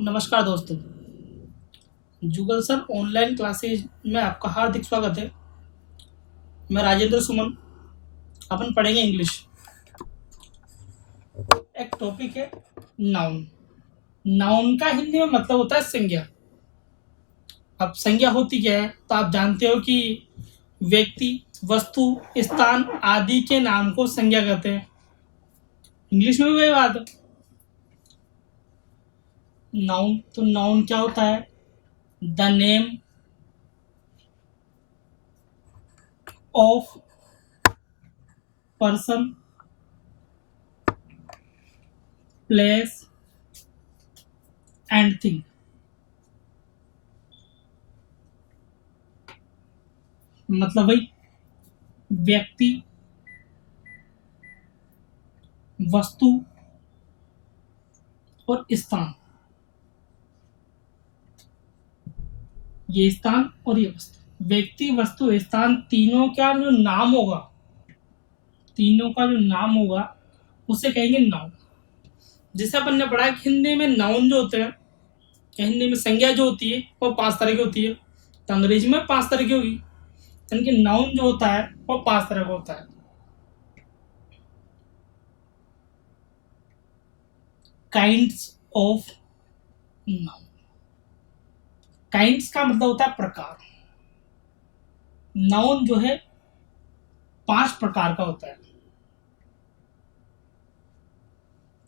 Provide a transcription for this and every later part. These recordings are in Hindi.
नमस्कार दोस्तों। जुगल सर ऑनलाइन क्लासेज में आपका हार्दिक स्वागत है। मैं राजेंद्र सुमन। अपन पढ़ेंगे इंग्लिश। एक टॉपिक है नाउन। नाउन का हिंदी में मतलब होता है संज्ञा। अब संज्ञा होती क्या है तो आप जानते हो कि व्यक्ति, वस्तु, स्थान आदि के नाम को संज्ञा कहते हैं। इंग्लिश में भी वही बात है। नाउन तो नाउन क्या होता है? The name of person, place and thing. मतलब भाई व्यक्ति, वस्तु और स्थान। ये स्थान और ये वस्तु, व्यक्ति, वस्तु, स्थान, तीनों का जो नाम होगा, तीनों का जो नाम होगा उसे कहेंगे नाउन। जैसे अपन ने पढ़ा कि हिंदी में नाउन जो होते हैं, या हिंदी में संज्ञा जो होती है वो 5 तरह की होती है। तो अंग्रेजी में 5 तरह की होगी। यानी कि नाउन जो होता है वो 5 तरह का होता है। Kinds of noun. काइंड्स का मतलब होता है प्रकार। नाउन जो है 5 प्रकार का होता है।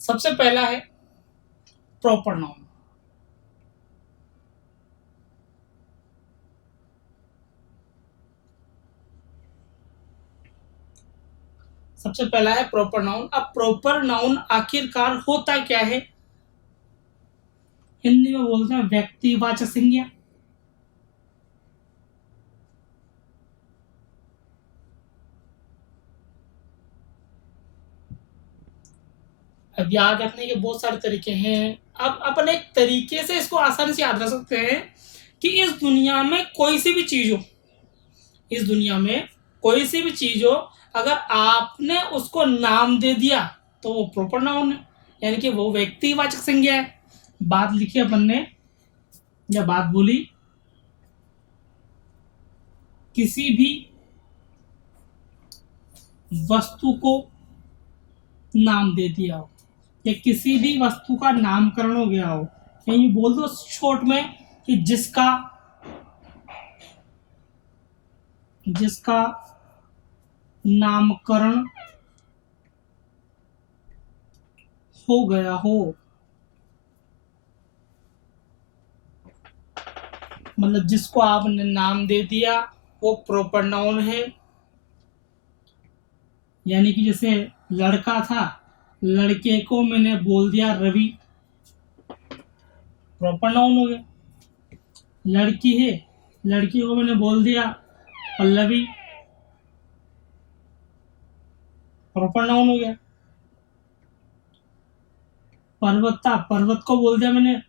सबसे पहला है प्रॉपर नाउन। सबसे पहला है प्रॉपर नाउन। अब प्रॉपर नाउन आखिरकार होता क्या है? हिंदी में बोलते हैं व्यक्तिवाचक संज्ञा। अब याद रखने के बहुत सारे तरीके हैं। अब अपन एक तरीके से इसको आसानी से याद रख सकते हैं कि इस दुनिया में कोई सी भी चीज हो, इस दुनिया में कोई सी भी चीज हो, अगर आपने उसको नाम दे दिया तो वो प्रॉपर नाउन है, यानी कि वो व्यक्तिवाचक संज्ञा है। बात लिखी अपन ने या बात बोली, किसी भी वस्तु को नाम दे दिया हो या किसी भी वस्तु का नामकरण हो गया हो, यही बोल दो शॉर्ट में कि जिसका जिसका नामकरण हो गया हो, मतलब जिसको आपने नाम दे दिया वो प्रॉपर नाउन है। यानी कि जैसे लड़का था, लड़के को मैंने बोल दिया रवि, प्रॉपर नाउन हो गया। लड़की है, लड़की को मैंने बोल दिया पल्लवी, प्रॉपर नाउन हो गया। पर्वत था, पर्वत को बोल दिया मैंने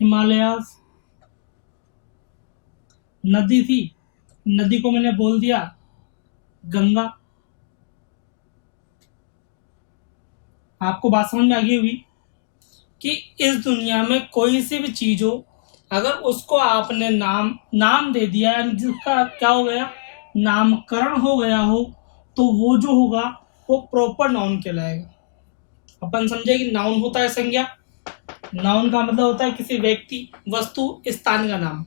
हिमालयास। नदी थी, नदी को मैंने बोल दिया गंगा। आपको बात समझ में आ गई होगी कि इस दुनिया में कोई सी भी चीज हो, अगर उसको आपने नाम दे दिया, यानी जिसका क्या हो गया, नामकरण हो गया हो, तो वो जो होगा वो प्रॉपर नाउन कहलाएगा। अपन समझे कि नाउन होता है संज्ञा। नाउन का मतलब होता है किसी व्यक्ति, वस्तु, स्थान का नाम।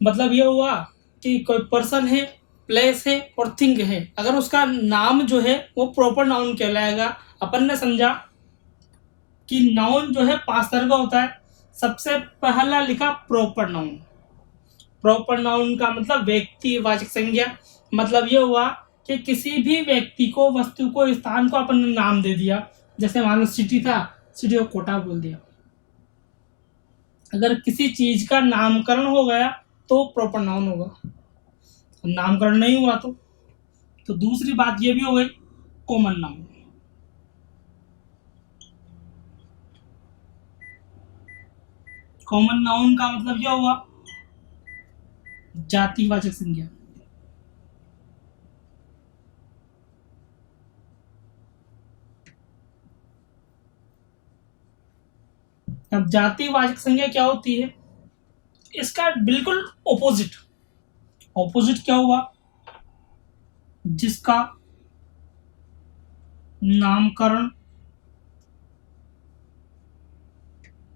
मतलब ये हुआ कि कोई पर्सन है, प्लेस है और थिंग है, अगर उसका नाम जो है वो प्रॉपर नाउन कहलाएगा। अपन ने समझा कि नाउन जो है 5 तरह का होता है। सबसे पहला लिखा प्रॉपर नाउन। प्रॉपर नाउन का मतलब व्यक्तिवाचक संज्ञा। मतलब ये हुआ कि किसी भी व्यक्ति को, वस्तु को, स्थान को अपन ने नाम दे दिया। जैसे मान लो सिटी था, सिटी को कोटा बोल दिया। अगर किसी चीज का नामकरण हो गया तो प्रॉपर नाउन होगा, नामकरण नहीं हुआ तो दूसरी बात ये भी हो गई कॉमन नाउन। कॉमन नाउन का मतलब क्या हुआ, जातिवाचक संज्ञा। अब जातिवाचक संज्ञा क्या होती है? इसका बिल्कुल ऑपोजिट। ऑपोजिट क्या हुआ? जिसका नामकरण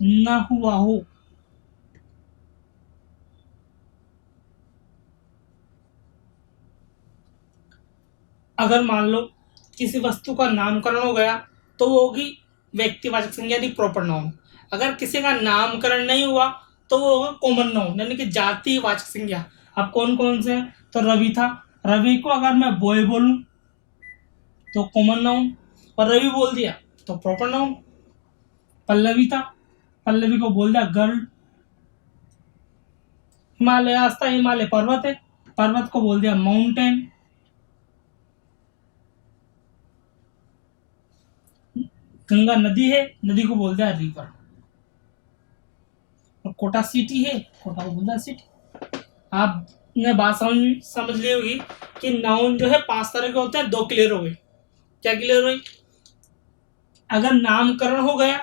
न हुआ हो। अगर मान लो किसी वस्तु का नामकरण हो गया तो वो होगी व्यक्तिवाचक संज्ञा यानी प्रॉपर नाउन। अगर किसी का नामकरण नहीं हुआ तो वो होगा कॉमन नाउन यानी कि जातिवाचक संज्ञा। अब कौन कौन से हैं? तो रवि था, रवि को अगर मैं बॉय बोलूं तो कॉमन नाउन, और रवि बोल दिया तो प्रॉपर नाउन। पल्लवी था, पल्लवी को बोल दिया गर्ल। हिमालय आस्था, हिमालय पर्वत है, पर्वत को बोल दिया माउंटेन। गंगा नदी है, नदी को बोल दिया रिवर। और कोटा सिटी है, कोटा को बोल दिया सिटी। आपने बात समझ ली होगी कि नाउन जो है 5 तरह के होते हैं। 2 क्लियर हो गए। क्या क्लियर हुई? अगर नामकरण हो गया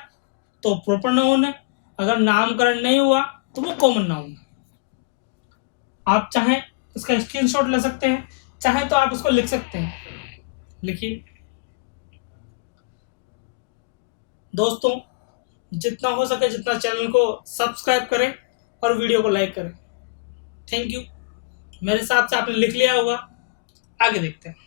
तो प्रॉपर नाउन है, अगर नामकरण नहीं हुआ तो वो कॉमन नाउन है। आप चाहें इसका स्क्रीनशॉट ले सकते हैं, चाहे तो आप इसको लिख सकते हैं। लिखिए दोस्तों, जितना हो सके जितना चैनल को सब्सक्राइब करें और वीडियो को लाइक करें। Thank you. मेरे हिसाब से आपने लिख लिया होगा। आगे देखते हैं।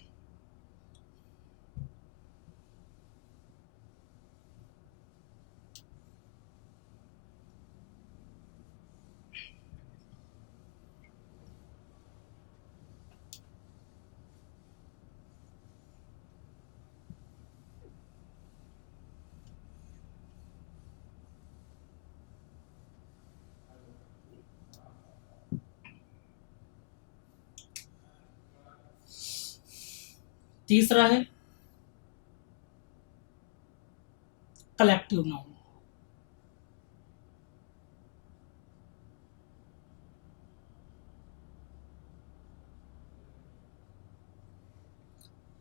तीसरा है कलेक्टिव नाउन।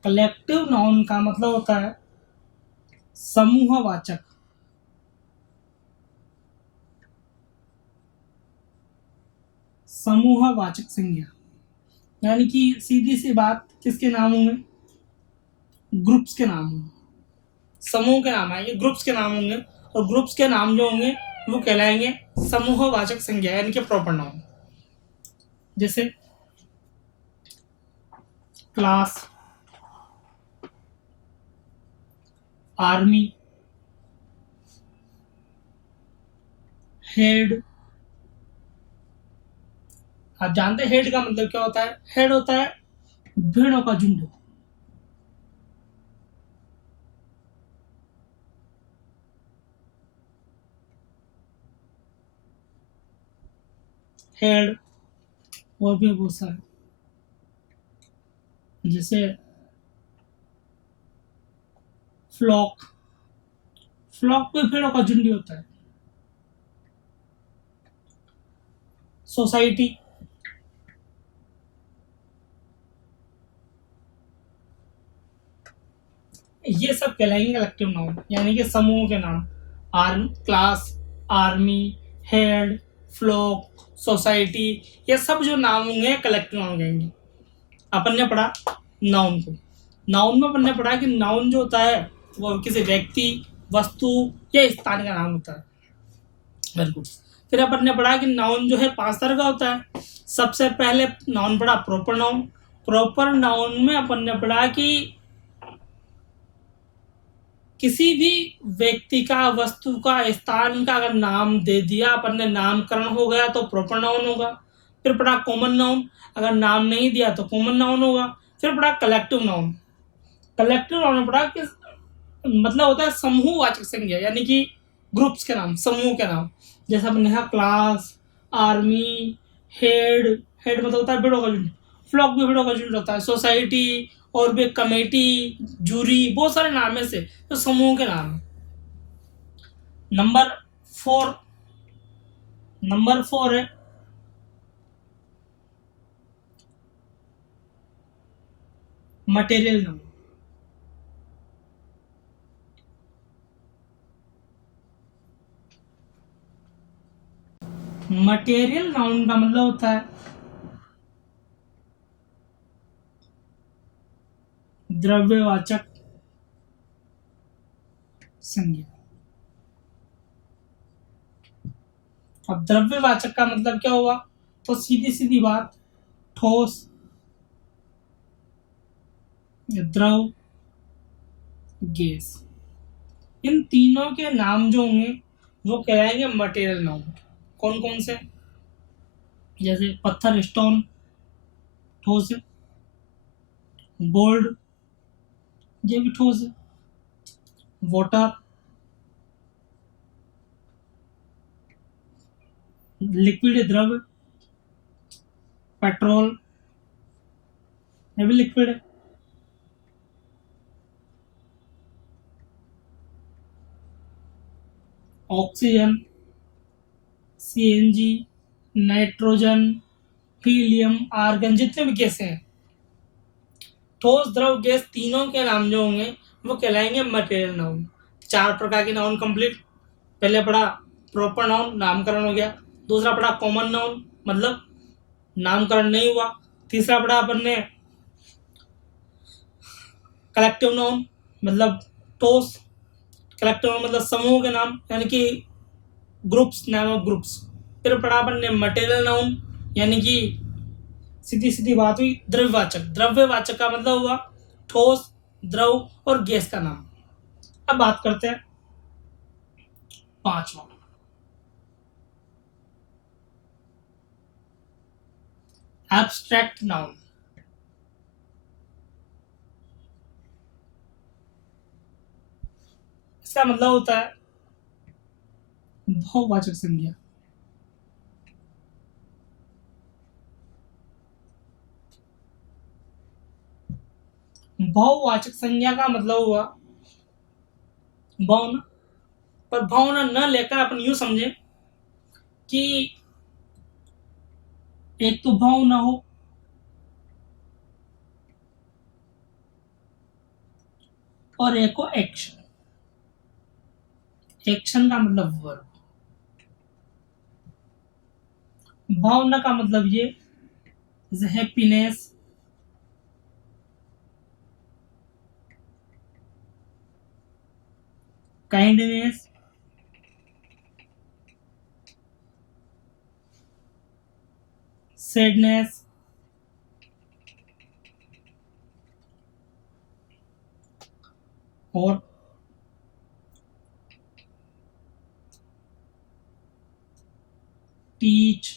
कलेक्टिव नाउन का मतलब होता है समूहवाचक। समूहवाचक संज्ञा यानी कि सीधी सी बात, किसके नाम होंगे? ग्रुप्स के नाम होंगे। समूह के नाम आएंगे, ग्रुप्स के नाम होंगे, और ग्रुप्स के नाम जो होंगे वो कहलाएंगे समूहवाचक संज्ञा यानी कि प्रॉपर नाउन। जैसे क्लास, आर्मी, हेड। आप जानते हैं हेड का मतलब क्या होता है? हेड होता है भेड़ों का झुंड। हेड। और भी बहुत सारे, जैसे फ्लॉक। फ्लॉक में भेड़ों का झुंड होता है। सोसाइटी, ये सब कहलाएंगे कलेक्टिव नाउन यानी कि समूह के नाम। Arm, class, army, head, flock, society, ये सब जो नाम होंगे कलेक्टिव नाउन कहेंगे। अपन ने पढ़ा नाउन को। नाउन में अपन ने पढ़ा कि नाउन जो होता है वो किसी व्यक्ति, वस्तु या स्थान का नाम होता है। Very good. फिर अपन ने पढ़ा कि नाउन जो है 5 तरह का होता है। सबसे पहले नाउन पढ़ा प्रॉपर नाउन। प्रॉपर नाउन में अपन ने पढ़ा कि किसी भी व्यक्ति का, वस्तु का, स्थान का अगर नाम दे दिया अपन ने, नामकरण हो गया तो प्रॉपर नाउन होगा। फिर पढ़ा कॉमन नाउन, अगर नाम नहीं दिया तो कॉमन नाउन होगा। फिर पढ़ा कलेक्टिव नाउन। कलेक्टिव नाउन में पढ़ा कि मतलब होता है समूहवाचक संज्ञा यानी कि ग्रुप्स के नाम, समूह के नाम। जैसे हमने कहा क्लास, आर्मी, हेड। हेड मतलब होता है भेड़ों का झुंड। फ्लॉक भी भेड़ों का झुंड होता है। सोसाइटी, और भी कमेटी, जूरी, बहुत सारे नाम है से तो समूह के नाम है। नंबर 4, नंबर 4 है मटेरियल नाउन। मटेरियल नाउन का मतलब होता है द्रव्यवाचक संज्ञा। अब द्रव्यवाचक का मतलब क्या हुआ, तो सीधी सीधी बात, ठोस, द्रव, गैस, इन तीनों के नाम जो होंगे वो कहलाएंगे मटेरियल नाउन। कौन कौन से, जैसे पत्थर, स्टोन, ठोस है, गोल्ड, ये भी ठोस है, वाटर, लिक्विड द्रव, पेट्रोल, ये भी लिक्विड है, oxygen, CNG, nitrogen, helium, argon, जितने भी गैसें हैं, ठोस, द्रव, गैस, तीनों के नाम जो होंगे वो कहलाएंगे मटेरियल नाउन। 4 प्रकार के नाउन कंप्लीट। पहले पढ़ा प्रॉपर नाउन, नामकरण हो गया। दूसरा पढ़ा कॉमन नाउन, मतलब नामकरण नहीं हुआ। तीसरा पढ़ा अपन ने कलेक्टिव नाउन, मतलब ठोस, कलेक्टिव नाउन मतलब समूह के नाम, यानी कि ग्रुप्स, नेम ऑफ ग्रुप्स। फिर पढ़ा अपन ने मटेरियल नाउन, यानी कि सीधी सीधी बात हुई द्रव्यवाचक। द्रव्यवाचक का मतलब हुआ ठोस, द्रव और गैस का नाम। अब बात करते हैं पांचवा, एब्स्ट्रैक्ट नाउन। इसका मतलब होता है बहुवाचक संज्ञा। बहुवाचक संज्ञा का मतलब हुआ भावना, पर भावना न लेकर अपन यूं समझे कि एक तो भावना हो और एक को एक्शन। एक्शन का मतलब वर्ब, भावना का मतलब ये हैप्पीनेस, काइंडनेस, सैडनेस, और टीच,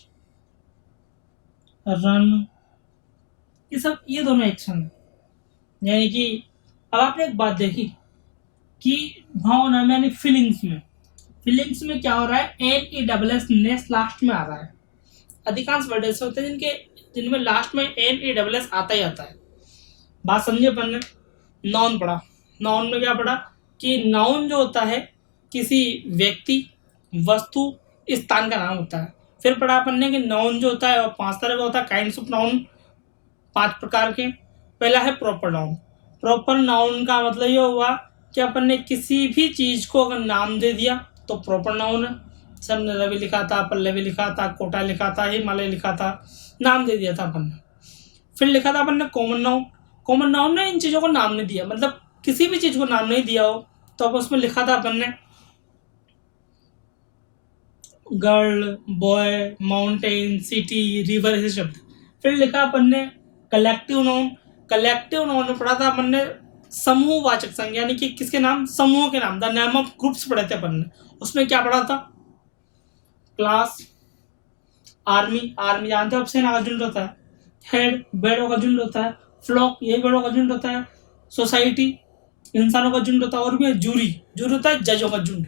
रन, ये सब, ये दोनों एक्शन है। यानी कि अब आपने एक बात देखी कि भावना में यानी फीलिंग्स में क्या हो रहा है, एन ई डबल एस नेस लास्ट में आ रहा है। अधिकांश वर्ड ऐसे होते हैं जिनमें लास्ट में एन ई डबल एस आता ही आता है। बात समझे अपन ने। नाउन पढ़ा, नाउन में क्या पढ़ा कि नाउन जो होता है किसी व्यक्ति, वस्तु, स्थान का नाम होता है। फिर पढ़ा अपन ने कि नाउन जो होता है वो 5 तरह का होता है, काइंड्स ऑफ नाउन 5 प्रकार के। पहला है प्रॉपर नाउन। प्रॉपर नाउन का मतलब ये हुआ कि अपन ने किसी भी चीज को अगर नाम दे दिया तो प्रॉपर नाउन है। सबने रवि लिखा था, पल्लवी लिखा था, कोटा लिखा था, हिमालय लिखा था, नाम दे दिया था अपन ने। फिर लिखा था अपन ने कॉमन नाउन। कॉमन नाउन ने इन चीजों को नाम नहीं दिया, मतलब किसी भी चीज को नाम नहीं दिया हो, तो अब उसमें लिखा था अपन ने girl, boy, mountain, city, river, ऐसे शब्द। फिर लिखा अपन ने कलेक्टिव नाउन। कलेक्टिव नाउन में पढ़ा था अपन ने समूहवाचक संज्ञा, यानी कि किसके नाम, समूह के नाम, द नेम ऑफ ग्रुप्स पढ़े थे अपन ने। उसमें क्या पढ़ा था, क्लास, आर्मी, आर्मी जानते हो, सेना का झुंड होता है। हेड, भेड़ों का झुंड होता है। फ्लॉक, यही भेड़ों का झुंड होता है। सोसाइटी, इंसानों का झुंड होता है। और भी जूरी, जूरी होता है जजों का झुंड।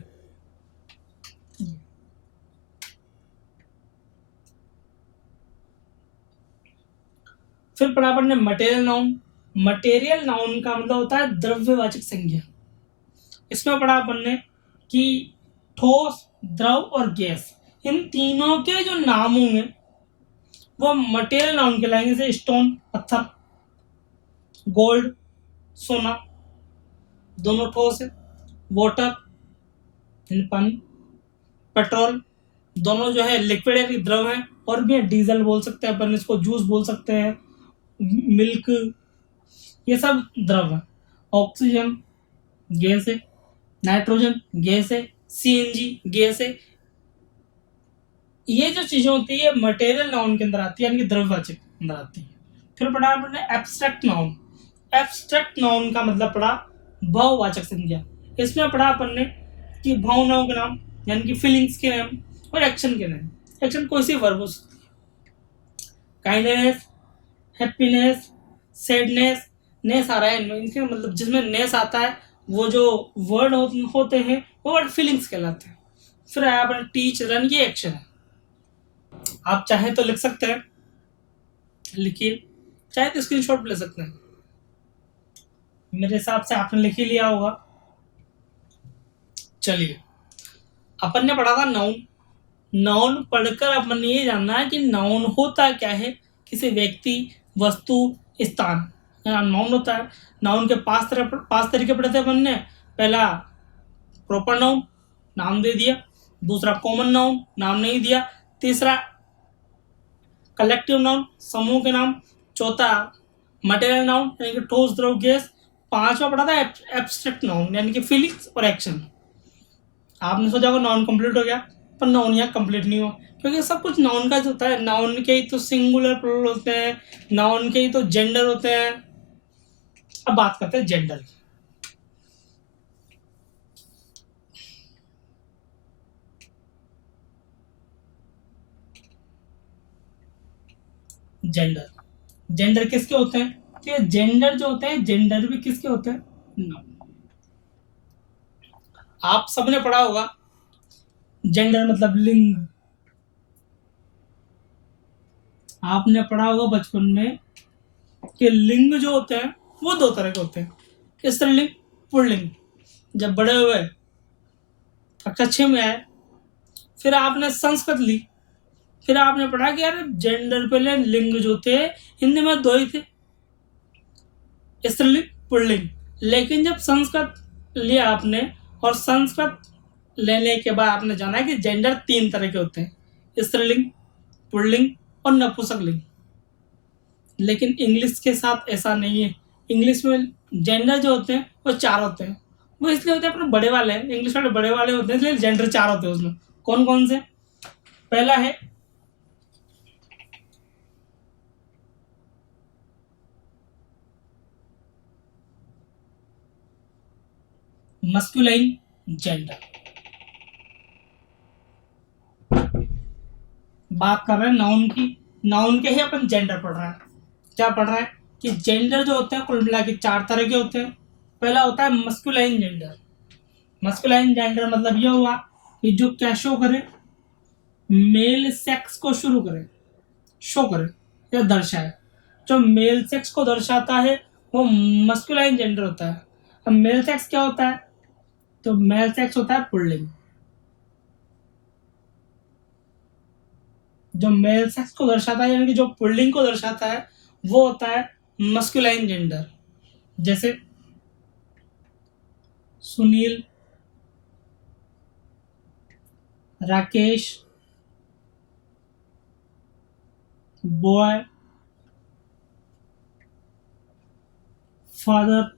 फिर पढ़ा अपन ने मटेरियल नाउन। मटेरियल नाउन का मतलब होता है द्रव्यवाचक संज्ञा। इसमें पढ़ा अपन ने कि ठोस, द्रव और गैस, इन तीनों के जो नाम होंगे वो मटेरियल नाउन कहलाएंगे। जैसे स्टोन, पत्थर, गोल्ड, सोना, दोनों ठोस है, वाटर, पानी, पेट्रोल, दोनों जो है लिक्विड यानी द्रव है, और भी डीजल बोल सकते हैं अपन, इसको जूस बोल सकते हैं, मिल्क, ये सब द्रव है। ऑक्सीजन गैस है, नाइट्रोजन गैस है, सीएनजी गैस है। ये जो चीजें होती है मटेरियल नाउन के अंदर आती है, यानी कि द्रव्यवाचक के अंदर आती है। फिर पढ़ा आपने एब्स्ट्रैक्ट नाउन। एब्स्ट्रैक्ट नाउन का मतलब पढ़ा भाववाचक संज्ञा। इसमें पढ़ा अपन ने कि भावनाओं के नाम, यानी कि फीलिंग्स के नाम और एक्शन के नाम। एक्शन कोई सी वर्ब हो सकती है, काइंडनेस, हैप्पीनेस, सैडनेस, नेस आ रहा है इनमें, इनके मतलब जिसमें नेस आता है वो जो वर्ड होते हैं वो वर्ड फीलिंग्स कहलाते हैं। फिर आया अपना टीच, रन, ये एक्शन है। आप चाहें तो लिख सकते हैं, लिखिए, चाहे तो स्क्रीनशॉट ले सकते हैं। मेरे हिसाब से आपने लिख ही लिया होगा। चलिए, अपन ने पढ़ा था नाउन। नाउन पढ़कर अपन ने ये जानना है कि नाउन होता क्या है, किसी व्यक्ति, वस्तु, स्थान। नाउन होता है। नाउन के पांच तरीके पढ़े थे अपन ने। पहला प्रॉपर नाउन, नाम दे दिया। दूसरा कॉमन नाउन, नाम नहीं दिया। तीसरा कलेक्टिव नाउन, समूह के नाम। चौथा मटेरियल नाउन, यानी कि ठोस, द्रव, गैस। पांचवा पढ़ा था एब्स्ट्रैक्ट नाउन, यानी कि फीलिंग्स और एक्शन। आपने सोचा होगा नाउन कंप्लीट हो गया, पर नाउन यहाँ कंप्लीट नहीं हुआ, क्योंकि सब कुछ नाउन का जो होता है, नाउन के ही तो सिंगुलर प्लूरल होते हैं, नाउन के ही तो जेंडर होते हैं। अब बात करते हैं जेंडर की। जेंडर, जेंडर किसके होते हैं? कि जेंडर जो होते हैं, जेंडर भी किसके होते हैं? नाउन। आप सबने पढ़ा होगा जेंडर मतलब लिंग। आपने पढ़ा होगा बचपन में कि लिंग जो होते हैं वो दो तरह के होते हैं, स्त्रीलिंग, पुल्लिंग। जब बड़े हुए, कक्षा में आए, फिर आपने संस्कृत ली, फिर आपने पढ़ा कि यार जेंडर पहले लिंग जो थे हिंदी में दो ही थे, स्त्रीलिंग, पुल्लिंग। लेकिन जब संस्कृत लिया आपने, और संस्कृत लेने के बाद आपने जाना कि जेंडर तीन तरह के होते हैं, स्त्रीलिंग, पुल्लिंग और नपुंसकलिंग। लेकिन इंग्लिश के साथ ऐसा नहीं है। इंग्लिश में जेंडर जो होते हैं वो चार होते हैं। वो इसलिए होते हैं अपने बड़े वाले, इंग्लिश वाले बड़े वाले होते हैं, इसलिए जेंडर चार होते हैं उसमें। कौन कौन से? पहला है मस्कुलाइन जेंडर। बात कर रहे हैं नाउन की, नाउन के ही अपन जेंडर पढ़ रहे हैं। क्या पढ़ रहे हैं कि जेंडर जो होते हैं कुल मिला के चार तरह के होते हैं। पहला होता है मस्कुलाइन जेंडर। मस्कुलाइन जेंडर मतलब ये हुआ कि जो क्या शो करे, मेल सेक्स को शुरू करे, शो करे या दर्शाए। जो मेल सेक्स को दर्शाता है वो मस्कुलाइन जेंडर होता है। अब मेल सेक्स क्या होता है? तो मेल सेक्स होता है पुल्लिंग। जो मेल सेक्स को दर्शाता है, यानी कि जो पुल्लिंग को दर्शाता है, वो होता है मस्कुलाइन जेंडर। जैसे Sunil, Rakesh, boy, father,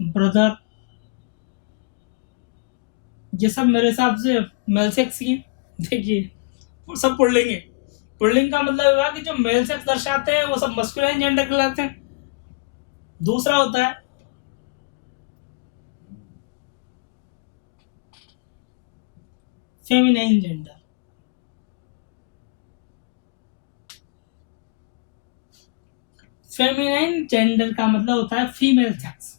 brother. ये सब मेरे हिसाब से मेल सेक्स की, देखिए वो सब पुल्लिंग है। पुल्लिंग का मतलब हुआ कि जो मेल सेक्स दर्शाते हैं वो सब मस्कुलाइन जेंडर कहलाते हैं। दूसरा होता है फेमिनाइन जेंडर। फेमिनाइन जेंडर का मतलब होता है फीमेल सेक्स।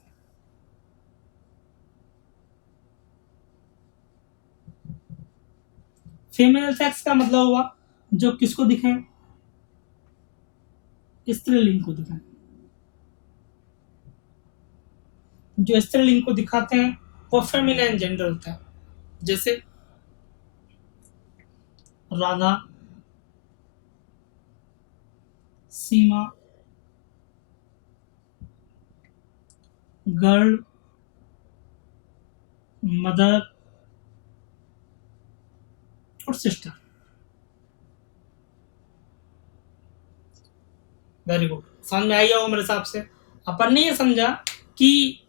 फीमेल सेक्स का मतलब हुआ जो किसको दिखाए, स्त्रीलिंग को दिखाए। जो स्त्रीलिंग को दिखाते हैं वो फेमिनाइन जेंडर होता है। जैसे राधा, सीमा, गर्ल, मदर और सिस्टर। वेरी गुड, समझ में आई होगा मेरे हिसाब से। अपन ने ये समझा कि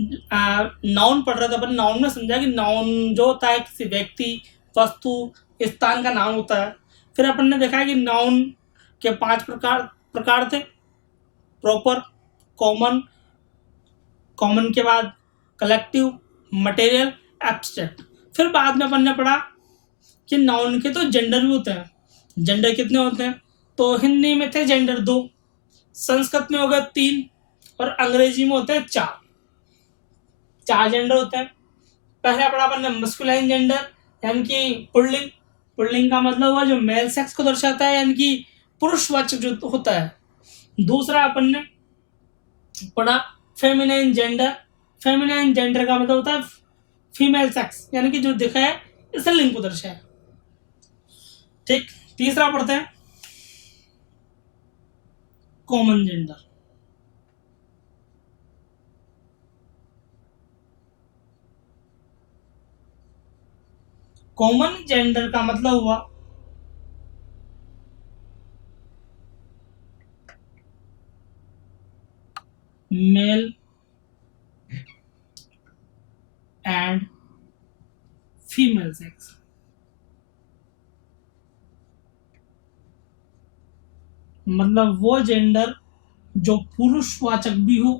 नाउन पढ़ रहे थे अपन, नाउन में समझा कि नाउन जो होता है किसी व्यक्ति, वस्तु, स्थान का नाम होता है। फिर अपन ने देखा कि नाउन के 5 प्रकार प्रकार थे। प्रॉपर, कॉमन, कॉमन के बाद कलेक्टिव, मटेरियल, एब्स्ट्रैक्ट। फिर बाद में अपन ने पढ़ा कि नाउन के तो जेंडर भी होते हैं। जेंडर कितने होते हैं? तो हिंदी में थे जेंडर 2, संस्कृत में हो गए 3 और अंग्रेजी में होते हैं 4। 4 जेंडर होते हैं। पहला पढ़ा अपन ने मस्कुलाइन जेंडर, यानी कि पुल्लिंग। पुल्लिंग का मतलब हुआ जो मेल सेक्स को दर्शाता है, यानी कि पुरुषवाचक जो होता है। दूसरा अपन ने पढ़ा फेमिनाइन जेंडर। फेमिनाइन जेंडर का मतलब होता है फीमेल सेक्स, यानी कि जो दिखा है इसे लिंग को दर्शाया। ठीक, तीसरा पढ़ते हैं कॉमन जेंडर। कॉमन जेंडर का मतलब हुआ मेल एंड फीमेल सेक्स। मतलब वो जेंडर जो पुरुषवाचक भी हो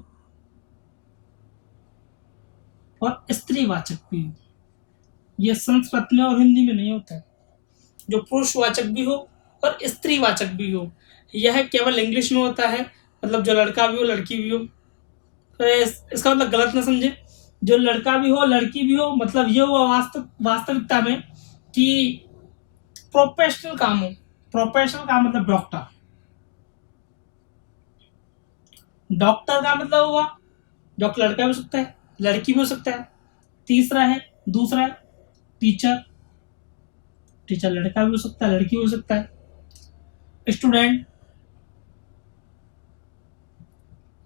और स्त्रीवाचक भी हो। ये संस्कृत में और हिंदी में नहीं होता है। जो पुरुषवाचक भी हो और स्त्रीवाचक भी हो, यह केवल इंग्लिश में होता है। मतलब जो लड़का भी हो लड़की भी हो। तो इसका मतलब गलत ना समझे, जो लड़का भी हो लड़की भी हो, मतलब ये हुआ वास्तविकता में कि प्रोफेशनल काम हो। प्रोफेशनल काम मतलब डॉक्टर। डॉक्टर का मतलब हुआ डॉक्टर लड़का भी हो सकता है लड़की भी हो सकता है। तीसरा है दूसरा टीचर। टीचर लड़का भी हो सकता है लड़की भी हो सकता है। स्टूडेंट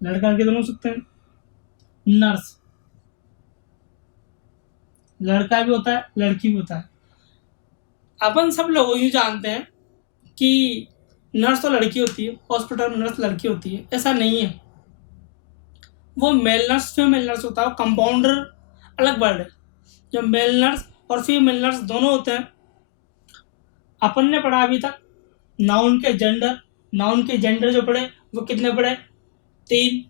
लड़का लड़की दोनों हो सकते हैं। नर्स लड़का भी होता है लड़की भी होता है। अपन सब लोग ये जानते हैं कि नर्स तो लड़की होती है, हॉस्पिटल में नर्स लड़की होती है, ऐसा नहीं है। वो मेल नर्स फीमेल नर्स होता है। कंपाउंडर अलग वर्ड है। जो मेल नर्स और फीमेल नर्स दोनों होते हैं। अपन ने पढ़ा अभी तक नाउन के जेंडर। नाउन के जेंडर जो पढ़े वो कितने पढ़े? 3,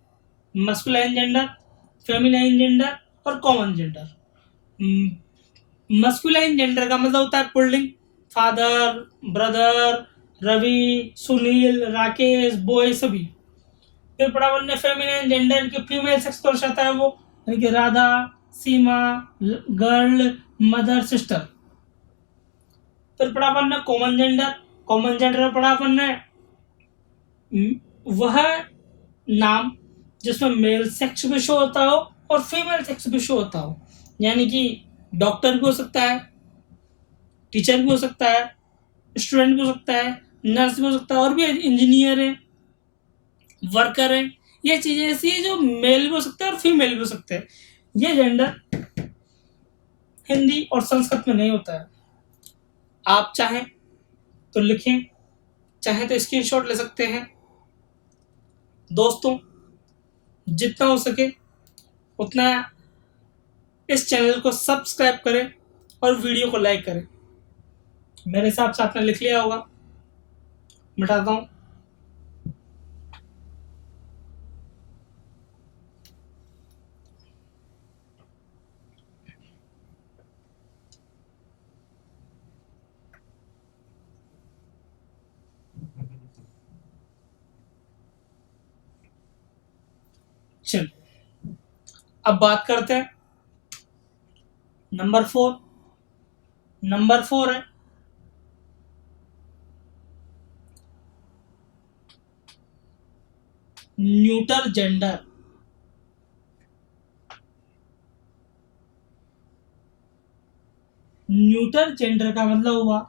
मस्कुलाइन जेंडर, फेमिनाइन जेंडर और कॉमन जेंडर। मस्कुलाइन जेंडर का मतलब होता है पुल्लिंग, father, brother, Ravi, Sunil, Rakesh, boy सभी। फिर पढ़ा अपन ने फेमिनाइन जेंडर की फीमेल सेक्स को दर्शाता है वो, यानी कि Radha, Seema, girl, mother, sister. फिर पढ़ा अपन ने कॉमन जेंडर। कॉमन जेंडर में पढ़ा अपन ने वह नाम जिसमें मेल सेक्स भी शो होता हो और फीमेल सेक्स भी शो होता हो। यानी कि डॉक्टर भी हो सकता है, टीचर भी हो सकता है, स्टूडेंट भी हो सकता है, नर्स भी हो सकता है, और भी इंजीनियर है, वर्कर है। ये चीजें ऐसी है जो मेल भी हो सकता है और फीमेल भी हो सकते हैं। ये जेंडर हिंदी और संस्कृत में नहीं होता है। आप चाहें तो लिखें, चाहे तो स्क्रीनशॉट ले सकते हैं। दोस्तों, जितना हो सके उतना इस चैनल को सब्सक्राइब करें और वीडियो को लाइक करें। मेरे हिसाब से आपने लिख लिया होगा, मिटाता हूँ। चलिए अब बात करते हैं नंबर 4। नंबर 4 है न्यूटर जेंडर। न्यूटर जेंडर का मतलब हुआ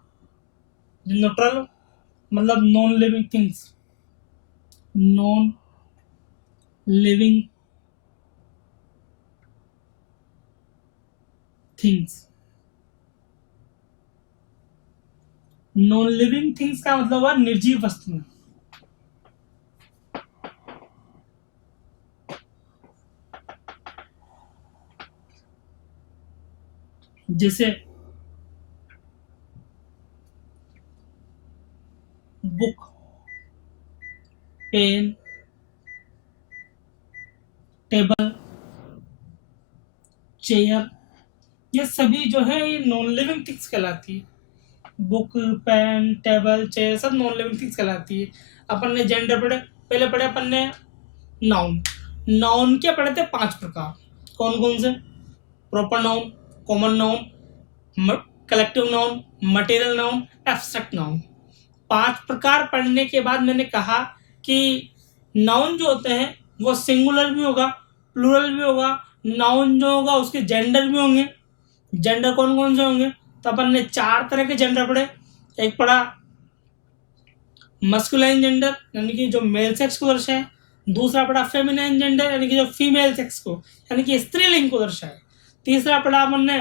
न्यूट्रल, मतलब non living things. Non living things. Non living things का मतलब हुआ निर्जीव वस्तुएं। जैसे बुक, पेन, टेबल, चेयर, ये सभी जो है ये नॉन लिविंग थिंग्स कहलाती है। बुक, पेन, टेबल, चेयर सब नॉन लिविंग थिंग्स कहलाती है। अपन ने जेंडर पढ़े, पहले पढ़े अपन ने नाउन। नाउन के पढ़े थे 5 प्रकार। कौन कौन से? Proper noun, common noun, collective noun, material noun, abstract noun. 5 प्रकार पढ़ने के बाद मैंने कहा कि नाउन जो होते हैं वो सिंगुलर भी होगा, प्लूरल भी होगा। नाउन जो होगा उसके जेंडर भी होंगे। जेंडर कौन कौन से होंगे? तो अपन ने 4 तरह के जेंडर पढ़े। एक पढ़ा मस्कुलाइन जेंडर यानी कि जो मेल सेक्स को दर्शाए। दूसरा पढ़ा फेमिनाइन जेंडर यानी कि जो फीमेल सेक्स को यानी कि स्त्रीलिंग को दर्शाए। तीसरा पढ़ा अपन ने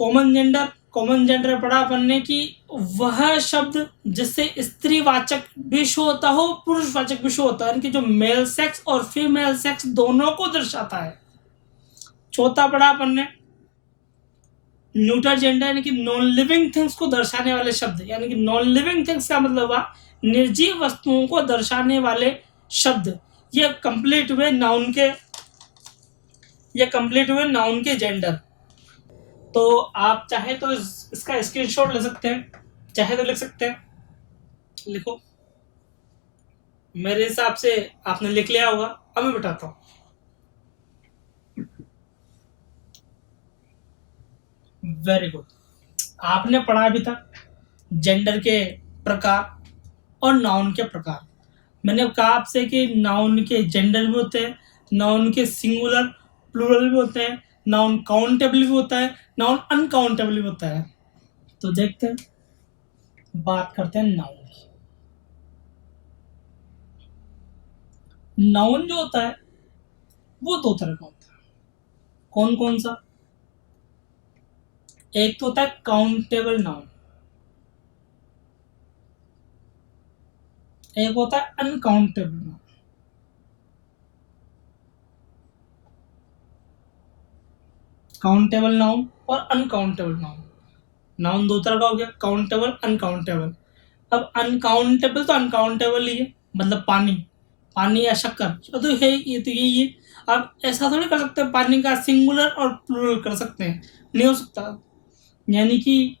कॉमन जेंडर। कॉमन जेंडर पढ़ा अपन ने कि वह शब्द जिससे स्त्रीवाचक भी शो होता हो, पुरुषवाचक भी शो होता है, यानी कि जो मेल सेक्स और फीमेल सेक्स दोनों को दर्शाता है। चौथा पढ़ा अपन ने न्यूटर जेंडर यानी कि नॉन लिविंग थिंग्स को दर्शाने वाले शब्द, यानी कि नॉन लिविंग थिंग्स का मतलब हुआ निर्जीव वस्तुओं को दर्शाने वाले शब्द। ये कंप्लीट हुए नाउन के, ये कंप्लीट हुए नाउन के जेंडर। तो आप चाहे तो इसका स्क्रीनशॉट ले सकते हैं, चाहे तो लिख सकते हैं। लिखो, मेरे हिसाब से आपने लिख लिया होगा। अब मैं बताता हूँ। Very good. आपने पढ़ा अभी तक जेंडर के प्रकार और नाउन के प्रकार। मैंने कहा आपसे कि नाउन के जेंडर भी होते हैं, नाउन के सिंगुलर प्लूरल भी होते हैं, नाउन काउंटेबल भी होता है, नाउन अनकाउंटेबल भी होता है। तो देखते हैं, बात करते हैं नाउन की। नाउन जो होता है वो 2 तरह का होता है। कौन कौन सा? एक तो होता है काउंटेबल नाउन, एक होता है अनकाउंटेबल नाउन। काउंटेबल नाउन और अनकाउंटेबल नाउन। नाउन 2 तरह का हो गया, काउंटेबल, अनकाउंटेबल। अब अनकाउंटेबल तो अनकाउंटेबल ही है, मतलब पानी, पानी या शक्कर तो है, ये तो यही है। अब ऐसा थोड़ी कर सकते हैं पानी का सिंगुलर और प्लूरल कर सकते हैं, नहीं हो सकता। यानी कि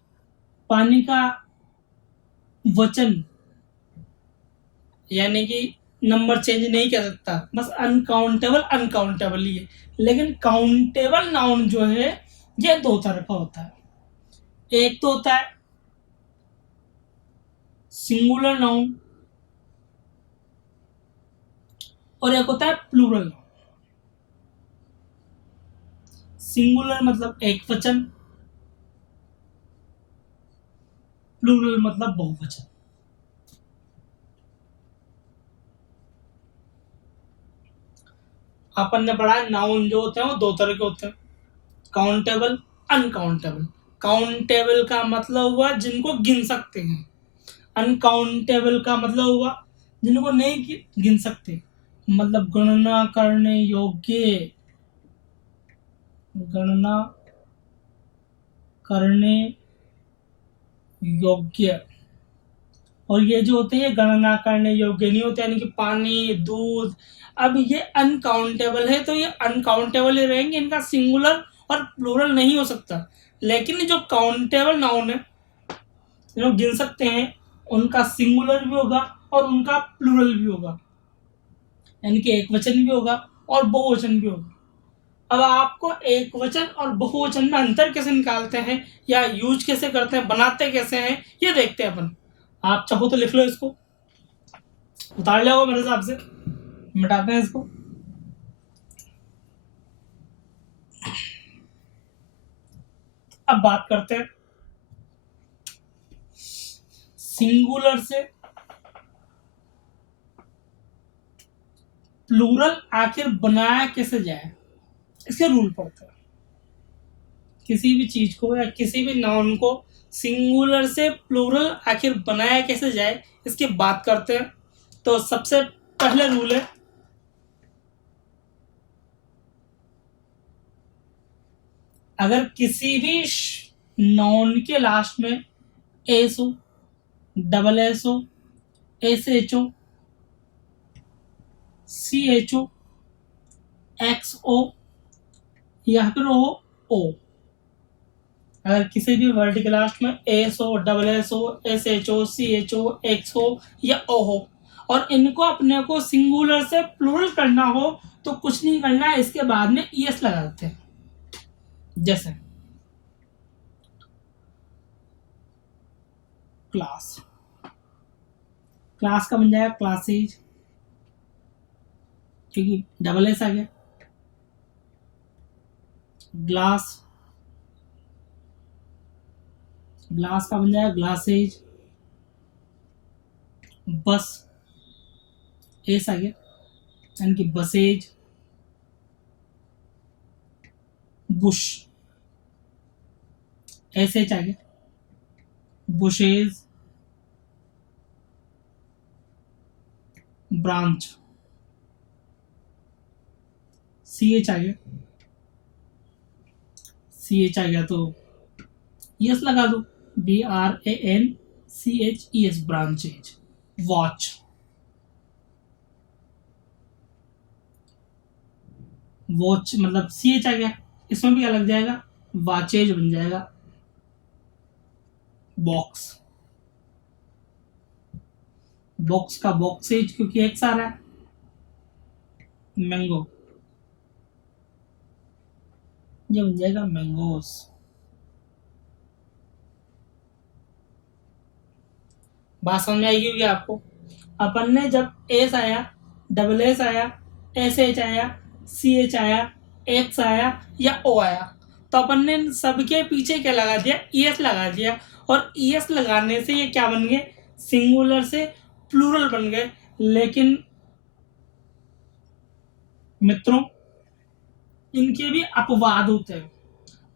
पानी का वचन यानी कि नंबर चेंज नहीं कर सकता, बस अनकाउंटेबल अनकाउंटेबल ही है। लेकिन काउंटेबल नाउन जो है ये 2 तरह का होता है। एक तो होता है सिंगुलर नाउन और एक होता है प्लूरल नाउन। सिंगुलर मतलब एक वचन, प्लूरल मतलब बहुवचन। अपन ने पढ़ा है नाउन जो होते हैं वो 2 तरह के होते हैं, काउंटेबल, अनकाउंटेबल। काउंटेबल का मतलब हुआ जिनको गिन सकते हैं, अनकाउंटेबल का मतलब हुआ जिनको नहीं गिन सकते, मतलब गणना करने योग्य, गणना करने योग्य। और ये जो होते हैं गणना करने योग्य नहीं होते, यानी कि पानी, दूध। अब ये अनकाउंटेबल है तो ये अनकाउंटेबल ही रहेंगे, इनका सिंगुलर और प्लूरल नहीं हो सकता। लेकिन जो काउंटेबल नाउन है जो गिन सकते हैं, उनका सिंगुलर भी होगा और उनका प्लूरल भी होगा, यानी कि एक वचन भी होगा और बहुवचन भी होगा। अब आपको एक वचन और बहुवचन में अंतर कैसे निकालते हैं या यूज कैसे करते हैं, बनाते कैसे हैं, ये देखते हैं अपन। आप चाहो तो लिख लो, इसको उतार लिया होगा मेरे हिसाब से। मिटाते हैं इसको। अब बात करते हैं सिंगुलर से प्लूरल आखिर बनाया कैसे जाए, इसके रूल पढ़ते हैं। किसी भी चीज को या किसी भी नाउन को सिंगुलर से प्लूरल आखिर बनाया कैसे जाए, इसकी बात करते हैं। तो सबसे पहले रूल है, अगर किसी भी नाउन के लास्ट में एस हो, डबल एस हो, S H O, C H O, X O या फिर हो ओ, अगर किसी भी वर्ड के लास्ट में एस हो, डबल एस हो, S H O, C H O, X हो या ओ हो, और इनको अपने को सिंगुलर से प्लूरल करना हो तो कुछ नहीं करना है, इसके बाद में ईएस लगा देते हैं। जैसे क्लास, क्लास का बन जाएगा क्लासेज, क्योंकि डबल एस आ गया। ग्लास, ग्लास का बन जाएगा ग्लासेज। बस, एस आ गया, यानी कि बसेज। बुश, एस एच आ गया, बुशेज। ब्रांच, सी एच आ गया, सी एच आ गया तो यस लगा दो, B R A N C H E S, branches. Watch, watch मतलब सी एच आ गया, इसमें भी क्या लग जाएगा, वॉचेज बन जाएगा। बॉक्स, बॉक्स का बॉक्सेज क्योंकि एक्स आ रहा है। मैंगो, ये बन जाएगा मैंगोस। बात समझ में आएगी होगी आपको। अपन ने जब एस आया, डबल एस आया, एस एच आया, सी एच आया, एक्स आया या ओ आया, तो अपन ने सबके पीछे क्या लगा दिया, ईएस लगा दिया। और ईएस लगाने से ये क्या बन गए, सिंगुलर से प्लूरल बन गए। लेकिन मित्रों, इनके भी अपवाद होते हैं।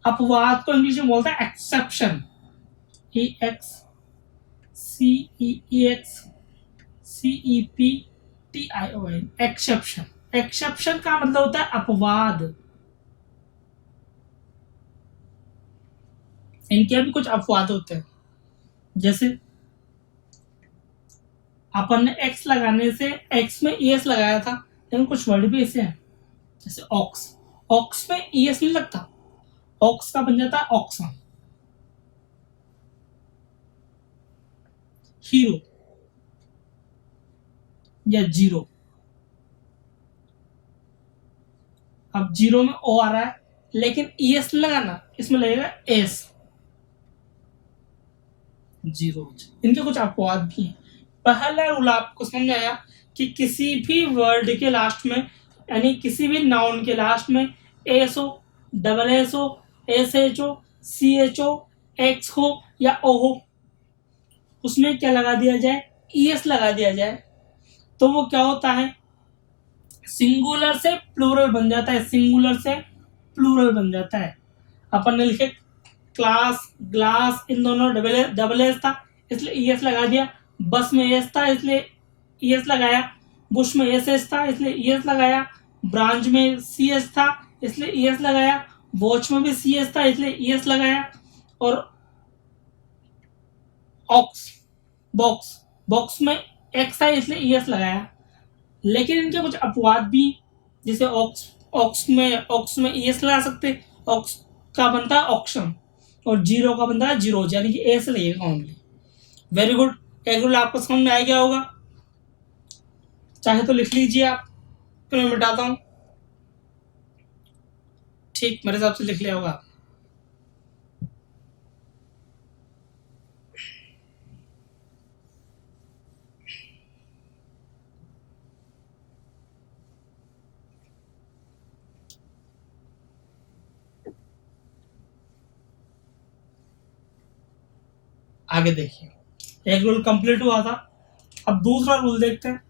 अपवाद को इंग्लिश में बोलते हैं exception, E X C E X C E P T I O N, exception. Exception का मतलब होता है अपवाद। इनके भी कुछ अपवाद होते हैं। जैसे अपन ने एक्स लगाने से एक्स में ईएस लगाया था, लेकिन कुछ वर्ड भी ऐसे हैं, जैसे ऑक्स, ऑक्स में ईएस नहीं लगता, ऑक्स का बन जाता है ऑक्सन। हीरो या जीरो, अब जीरो में ओ आ रहा है लेकिन ईएस लगाना, इसमें लगेगा एस, जीरो। इनके कुछ अपवाद भी हैं। पहला रूल आपको समझ में आया कि किसी भी वर्ड के लास्ट में, यानी किसी भी नाउन के लास्ट में एस हो, डबल एस हो, एस एच हो, सी एच हो, एक्स हो या ओ हो, उसमें क्या लगा दिया जाए, ईएस लगा दिया जाए, तो वो क्या होता है, सिंगुलर से प्लूरल बन जाता है, सिंगुलर से प्लूरल बन जाता है। अपन ने लिखे क्लास, ग्लास, इन दोनों डबल एस था इसलिए ईएस लगा दिया। बस में एस था इसलिए ईएस लगाया। बुश में एस एस था इसलिए ईएस लगाया। ब्रांच में सी एस था इसलिए ईएस लगाया। वॉच में भी सी एस था इसलिए ईएस लगाया। और ऑक्स, बॉक्स, बॉक्स में एक्स था इसलिए ईएस लगाया। लेकिन इनके कुछ अपवाद भी, जैसे ऑक्स, ऑक्स में ईएस लगा सकते, ऑक्स का बनता है ऑक्शन, और जीरो का बनता है जीरो, यानी कि ए से लगेगा ओनली। वेरी गुड, एक रूल आपको समझ में आ गया होगा। चाहे तो लिख लीजिए आप, फिर मैं मिटाता हूँ। ठीक, मेरे हिसाब से लिख लिया होगा। आगे देखिए, एक रूल कंप्लीट हुआ था, अब दूसरा रूल देखते हैं।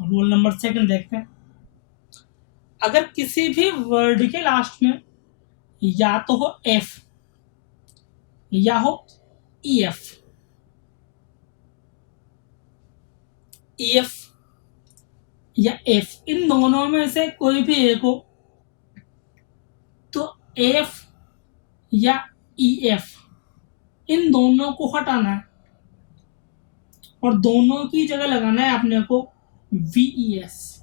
रूल नंबर सेकंड देखते हैं। अगर किसी भी वर्ड के लास्ट में या तो हो एफ या हो ईएफ, ईएफ या एफ, इन दोनों में से कोई भी एक हो, तो एफ या ईएफ इन दोनों को हटाना है और दोनों की जगह लगाना है अपने को वीईएस।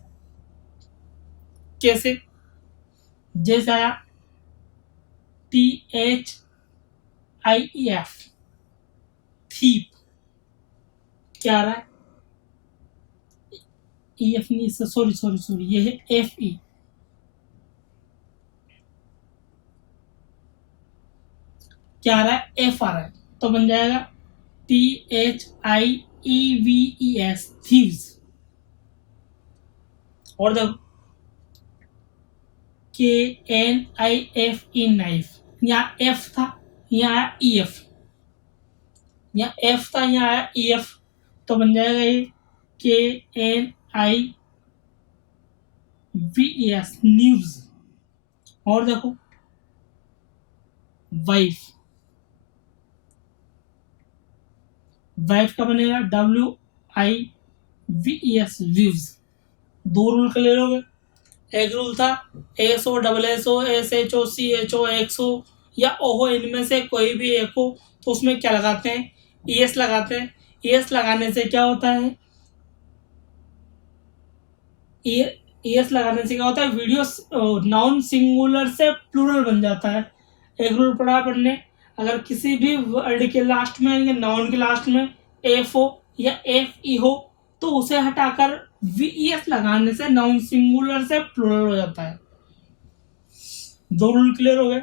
कैसे? जैसे आया THIEF, थीप, क्या आ रहा है? EF नहीं, सॉरी ये है FE। क्या आ रहा है? F आ रहा है, तो बन जाएगा THIEVES, थीव्स। और देखो KNIFE, नाइफ, यहाँ F था, यहाँ आया EF, यहाँ F था, यहाँ आया EF, तो बन जाएगा ये KNIVES, न्यूज। और देखो वाइफ, वाइफ का बनेगा WIVES, व्यूज। दो रूल क्लियर हो गए। एक रूल था ASO, SSO, SHO, CHO, XO या OHO, इनमें से कोई भी एक हो तो उसमें क्या लगाते हैं? ES लगाते हैं। ES लगाने से क्या होता है? ES लगाने से क्या होता है? वीडियो नाउन सिंगुलर से प्लूरल बन जाता है। एक रूल पढ़ा पढ़ने, अगर किसी भी वर्ड के लास्ट में या नाउन के लास्ट में एफ हो या FE हो तो उसे हटाकर VES लगाने से नाउन सिंगुलर से प्लूरल हो जाता है। दो रूल क्लियर हो गए।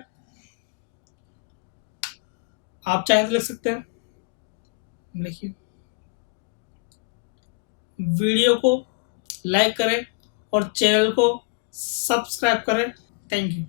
आप चाहे तो लिख सकते हैं, लिखिए। वीडियो को लाइक करें और चैनल को सब्सक्राइब करें। Thank you.